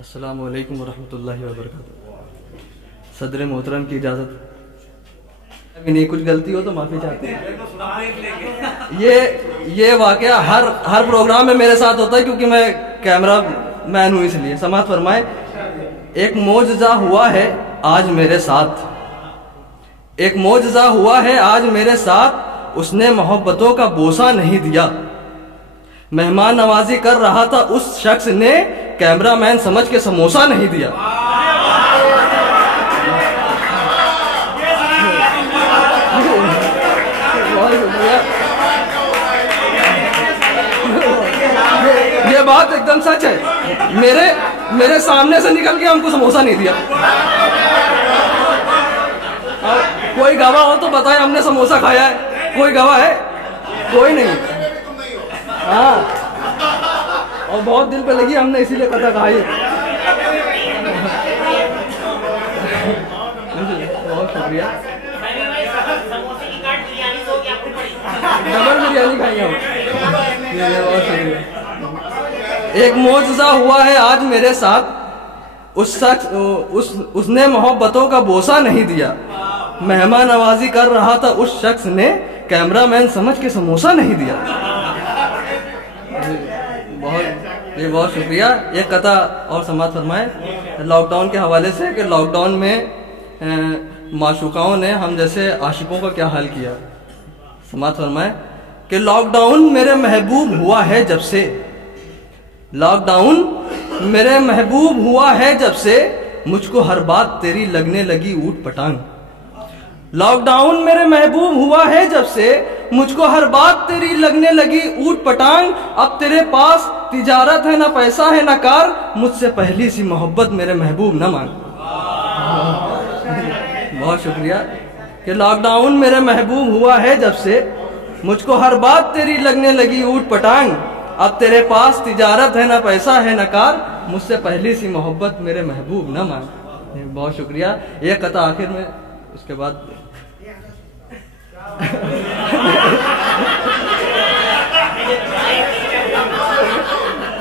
अस्सलामु अलैकुम वरहमतुल्लाहि वबरकातुहू। सदर मोहतरम की इजाज़त, अभी नहीं कुछ गलती हो तो माफ़ी चाहते हैं। ये वाक़या हर प्रोग्राम में मेरे साथ होता है, क्योंकि मैं कैमरा मैन हूँ, इसलिए। समाअत फरमाए। एक मौजज़ा हुआ है आज मेरे साथ, एक मौजज़ा हुआ है आज मेरे साथ, उसने मोहब्बतों का बोसा नहीं दिया। मेहमान नवाजी कर रहा था उस शख्स ने कैमरामैन समझ के समोसा नहीं दिया। ये बात एकदम सच है। मेरे सामने से निकल के हमको समोसा नहीं दिया। कोई गवाह हो तो बताए हमने समोसा खाया है? कोई गवाह है? कोई नहीं। हाँ, और बहुत दिल पे लगी, हमने इसीलिए कथा खाई। बहुत शुक्रिया। डबल बिरयानी खाई हम। बहुत शुक्रिया। एक मौजज़ा हुआ है आज मेरे साथ, उसने मोहब्बतों का बोसा नहीं दिया। मेहमान नवाजी कर रहा था उस शख्स ने कैमरामैन समझ के समोसा नहीं दिया। बहुत शुक्रिया। एक कथा और समाअत फरमाए लॉकडाउन के हवाले से, कि लॉकडाउन में माशूकाओं ने हम जैसे आशिकों का क्या हाल किया। समाअत फरमाए कि लॉकडाउन मेरे महबूब हुआ है जब से, लॉकडाउन मेरे महबूब हुआ है जब से, मुझको हर बात तेरी लगने लगी ऊट पटांग। लॉकडाउन मेरे महबूब हुआ है जब से, मुझको हर बात तेरी लगने लगी ऊट पटांग। अब तेरे पास तिजारत है ना पैसा है ना कार, मुझसे पहली सी मोहब्बत मेरे महबूब न मांग। बहुत शुक्रिया। कि लॉकडाउन मेरे महबूब हुआ है जब से, मुझको हर बात तेरी लगने लगी ऊट पटांग। अब तेरे पास तिजारत है ना पैसा है ना कार, मुझसे पहली सी मोहब्बत मेरे महबूब न मांग। बहुत शुक्रिया। एक कथा आखिर में, उसके बाद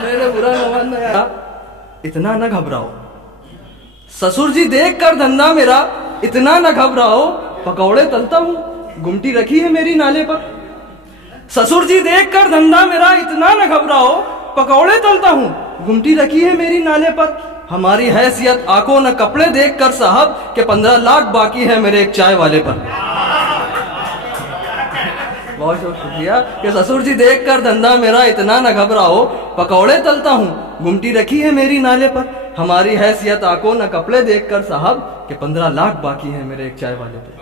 मेरे बुरा न मानना यार। इतना न घबराओ ससुर जी देख कर धंधा मेरा, इतना न घबराओ पकौड़े तलता हूँ, गुमटी रखी है मेरी नाले पर। ससुर जी देख कर धंधा मेरा, इतना न घबराओ पकौड़े तलता हूँ, गुमटी रखी है मेरी नाले पर। हमारी हैसियत आंखों न कपड़े देख कर साहब, के 15 लाख बाकी है मेरे एक चाय वाले पर। बहुत शुक्रिया। कि ससुर जी देख कर धंधा मेरा, इतना न घबराओ पकौड़े तलता हूँ, गुमटी रखी है मेरी नाले पर। हमारी हैसियत आंखों न कपड़े देख कर साहब, के 15 लाख बाकी है मेरे एक चाय वाले पर।